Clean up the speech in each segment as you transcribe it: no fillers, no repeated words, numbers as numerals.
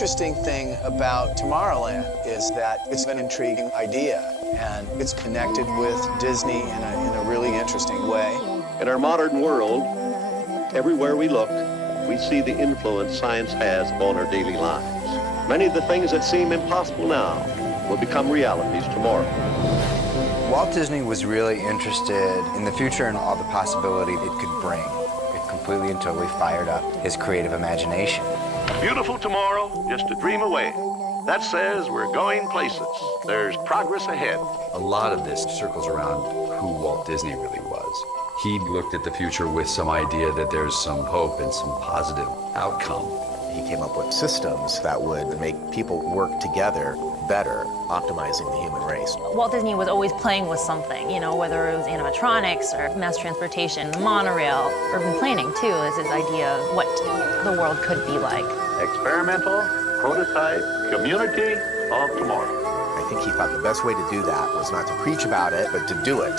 interesting thing about Tomorrowland is that it's an intriguing idea, and it's connected with Disney in a really interesting way. In our modern world, everywhere we look, we see the influence science has upon our daily lives. Many of the things that seem impossible now will become realities tomorrow. Walt Disney was really interested in the future and all the possibility it could bring. It completely and totally fired up his creative imagination. A beautiful tomorrow, just a dream away. That says we're going places. There's progress ahead. A lot of this circles around who Walt Disney really was. He looked at the future with some idea that there's some hope and some positive outcome. He came up with systems that would make people work together better, optimizing the human race. Walt Disney was always playing with something, you know, whether it was animatronics or mass transportation, the monorail, urban planning too, is his idea of what the world could be like. Experimental, prototype, community of tomorrow. I think he thought the best way to do that was not to preach about it, but to do it.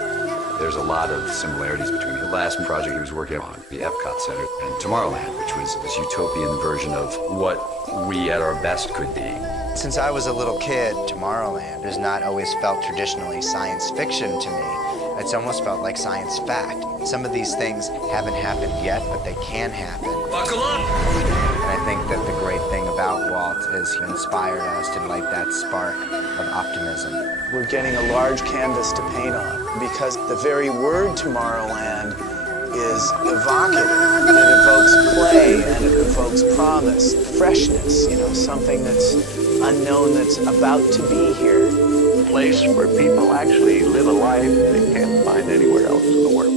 There's a lot of similarities between the last project he was working on, the Epcot Center, and Tomorrowland, which was this utopian version of what we at our best could be. Since I was a little kid, Tomorrowland has not always felt traditionally science fiction to me. It's almost felt like science fact. Some of these things haven't happened yet, but they can happen. Buckle up! And I think that the great thing about Walt is he inspired us to light that spark of optimism. We're getting a large canvas to paint on because the very word Tomorrowland is evocative. It evokes play and it evokes promise, freshness, you know, something that's unknown, that's about to be here. A place where people actually live a life they can't find anywhere else in the world.